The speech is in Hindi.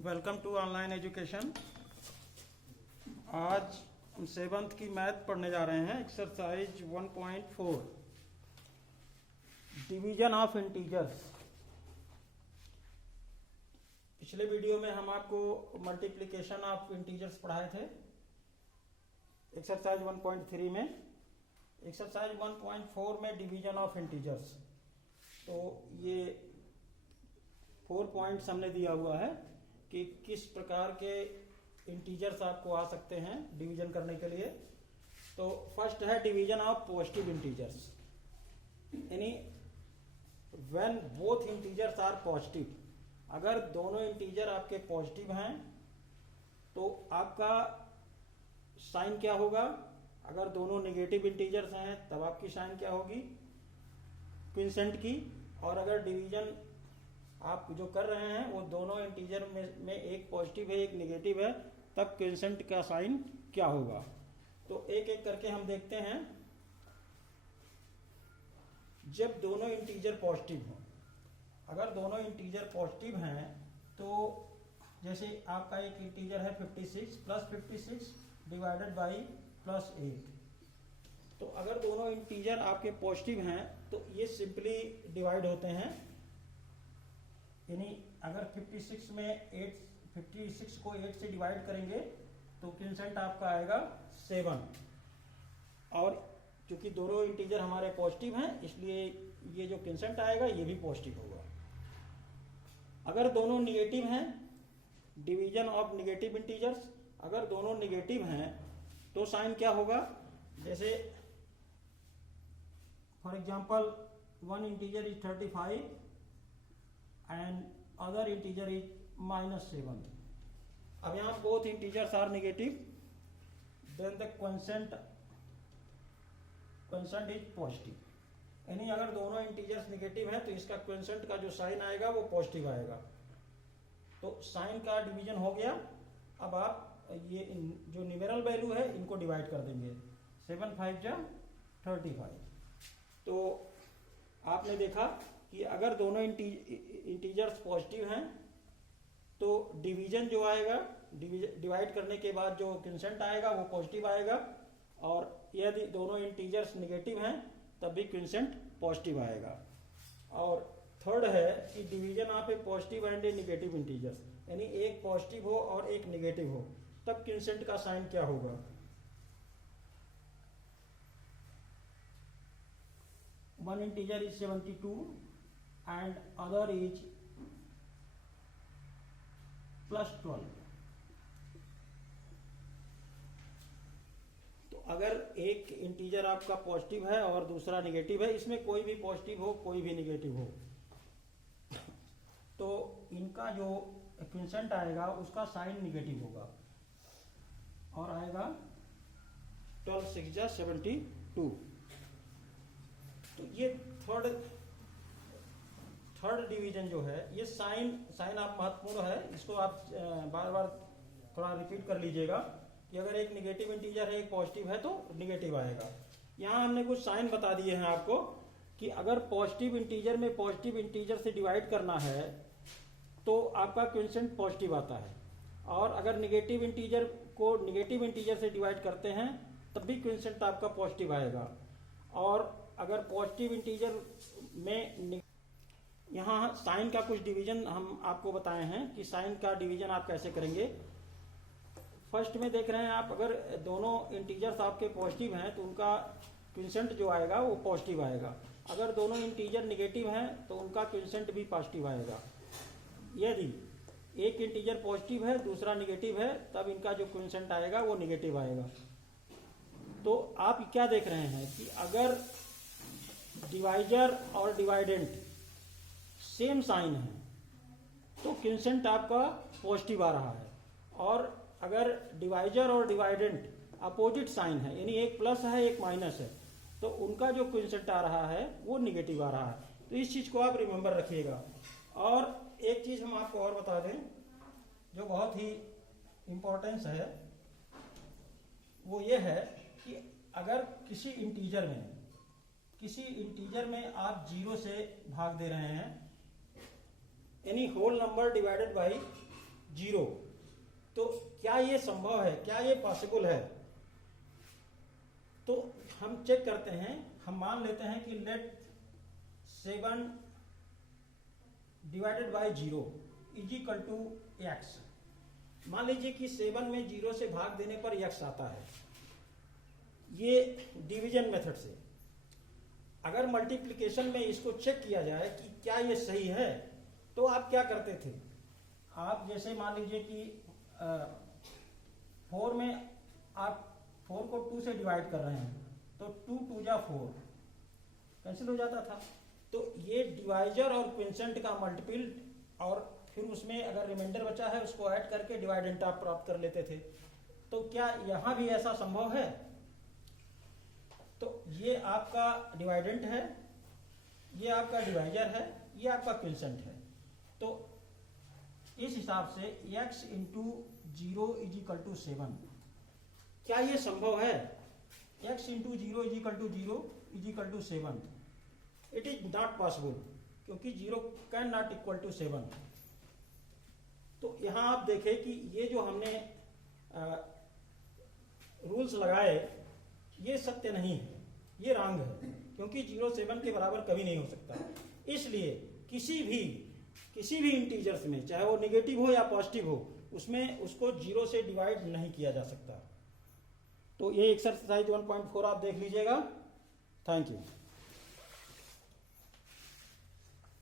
Welcome to online education. आज हम 7th की मैथ पढ़ने जा रहे हैं। Exercise 1.4 division of integers. पिछले वीडियो में हम आपको मल्टीप्लिकेशन ऑफ इंटीजर्स पढ़ाए थे एक्सरसाइज 1.3 में। एक्सरसाइज 1.4 में डिवीजन ऑफ इंटीजर्स। तो ये 4 पॉइंट्स हमने दिया हुआ है कि किस प्रकार के इंटीजर्स आपको आ सकते हैं डिवीजन करने के लिए। तो फर्स्ट है डिवीजन ऑफ पॉजिटिव इंटीजर्स, यानी when both integers are positive. अगर दोनों इंटीजर आपके पॉजिटिव हैं तो आपका साइन क्या होगा। अगर दोनों नेगेटिव इंटीजर्स हैं तब आपकी साइन क्या होगी, क्विंसेंट की। और अगर डिवीजन आप जो कर रहे हैं वो दोनों इंटीजर में एक पॉजिटिव है एक नेगेटिव है, तब क्विंसेंट का साइन क्या होगा। तो एक एक करके हम देखते हैं। जब दोनों इंटीजर पॉजिटिव हो, अगर दोनों इंटीजर पॉजिटिव हैं तो जैसे आपका एक इंटीजर है 56 प्लस 56 डिवाइडेड बाई प्लस 8। तो अगर दोनों इंटीजर आपके पॉजिटिव हैं तो ये सिंपली डिवाइड होते हैं, यानी अगर 56 में 56 को 8 से डिवाइड करेंगे तो क्विंसेंट आपका आएगा 7। और क्योंकि दोनों इंटीजर हमारे पॉजिटिव हैं इसलिए ये जो क्विंसेंट आएगा ये भी पॉजिटिव होगा। अगर दोनों निगेटिव हैं, डिवीजन ऑफ निगेटिव इंटीजर्स, अगर दोनों निगेटिव हैं तो साइन क्या होगा। जैसे for example one integer is 35 and other integer is -7. अब यहाँ both integers are negative, then the quotient is positive। यानी अगर दोनों इंटीजर्स नेगेटिव है तो इसका क्विंसेंट का जो साइन आएगा वो पॉजिटिव आएगा। तो साइन का डिवीजन हो गया। अब आप ये जो न्यूमेरल वैल्यू है इनको डिवाइड कर देंगे। 7 5 जा 35। तो आपने देखा कि अगर दोनों इंटीजर्स पॉजिटिव हैं तो डिवीजन जो आएगा, डिवाइड करने के बाद जो क्विंसेंट आएगा वो पॉजिटिव आएगा। और यदि दोनों इंटीजर्स नेगेटिव हैं तब भी क्विंसेंट पॉजिटिव आएगा। और थर्ड है कि division of A positive and A negative integers, यानी एक पॉजिटिव हो और एक नेगेटिव हो तब क्विंसेंट का साइन क्या होगा। One integer is 72 and other is +12। तो अगर एक इंटीजर आपका पॉजिटिव है और दूसरा नेगेटिव है, इसमें कोई भी पॉजिटिव हो कोई भी नेगेटिव हो, तो इनका जो क्विंसेंट आएगा उसका साइन नेगेटिव होगा और आएगा 12 6 जा 72। तो ये थर्ड डिवीजन जो है ये साइन आप महत्वपूर्ण है, इसको आप बार बार थोड़ा रिपीट कर लीजिएगा कि अगर एक नेगेटिव इंटीजर है एक पॉजिटिव है तो नेगेटिव आएगा। यहाँ हमने कुछ साइन बता दिए हैं आपको कि अगर पॉजिटिव इंटीजर में पॉजिटिव इंटीजर से डिवाइड करना है तो आपका क्विंसेंट पॉजिटिव आता है, और अगर नेगेटिव इंटीजर को नेगेटिव इंटीजर से डिवाइड करते हैं तब भी क्विंसेंट आपका पॉजिटिव आएगा। और अगर पॉजिटिव इंटीजर में यहाँ साइन का कुछ डिवीजन हम आपको बताए हैं कि साइन का डिवीजन आप कैसे करेंगे। फर्स्ट में देख रहे हैं आप, अगर दोनों इंटीजर्स आपके पॉजिटिव हैं तो उनका क्विंसेंट जो आएगा वो पॉजिटिव आएगा। अगर दोनों इंटीजर नेगेटिव हैं तो उनका क्विंसेंट भी पॉजिटिव आएगा। यदि एक इंटीजर पॉजिटिव है दूसरा नेगेटिव है तब इनका जो क्विंसेंट आएगा वो नेगेटिव आएगा। तो आप क्या देख रहे हैं कि अगर डिवाइजर और डिवाइडेंट सेम साइन है तो क्विंसेंट आपका पॉजिटिव आ रहा है, और अगर डिवाइजर और डिवाइडेंट अपोजिट साइन है, यानी एक प्लस है एक माइनस है, तो उनका जो क्विंसेंट आ रहा है वो नेगेटिव आ रहा है। तो इस चीज को आप रिमेंबर रखिएगा। और एक चीज हम आपको और बता दें जो बहुत ही इंपॉर्टेंस है, वो ये है कि अगर किसी इंटीजर में आप 0 से भाग दे रहे हैं, यानी whole number divided by zero. तो क्या ये संभव है, क्या ये पॉसिबल है? तो हम चेक करते हैं। हम मान लेते हैं कि let 7 divided by 0 is equal to x। मान लीजिए कि 7 में 0 से भाग देने पर x आता है, ये डिवीजन मेथड से। अगर मल्टीप्लिकेशन में इसको चेक किया जाए कि क्या ये सही है, तो आप क्या करते थे? आप जैसे मान लीजिए कि 4 में आप 4 को 2 से डिवाइड कर रहे हैं, तो 2 2 जा 4 कैंसिल हो जाता था। तो ये डिवाइजर और क्विंसेंट का मल्टीपल, और फिर उसमें अगर रिमाइंडर बचा है उसको ऐड करके डिवाइडेंट आप प्राप्त कर लेते थे। तो क्या यहाँ भी ऐसा संभव है? तो ये आपका डिवाइडेंट है, ये आपका डिवाइजर है, ये आपका क्विंसेंट है। तो इस हिसाब से x into 0 is equal to 7। क्या ये संभव है? x into 0 is equal to 0 is equal to 7। It is not possible, क्योंकि 0 कैन नॉट इक्वल टू 7। तो यहाँ आप देखें कि ये जो हमने रूल्स लगाए, ये सत्य नहीं है, ये रॉन्ग है, क्योंकि 0 7 के बराबर कभी नहीं हो सकता। इसलिए किसी भी इंटीजर्स में, चाहे वो नेगेटिव हो या पॉजिटिव हो, उसमें उसको 0 से डिवाइड नहीं किया जा सकता। तो ये एक्सरसाइज 1.4 आप देख लीजिएगा। Thank you.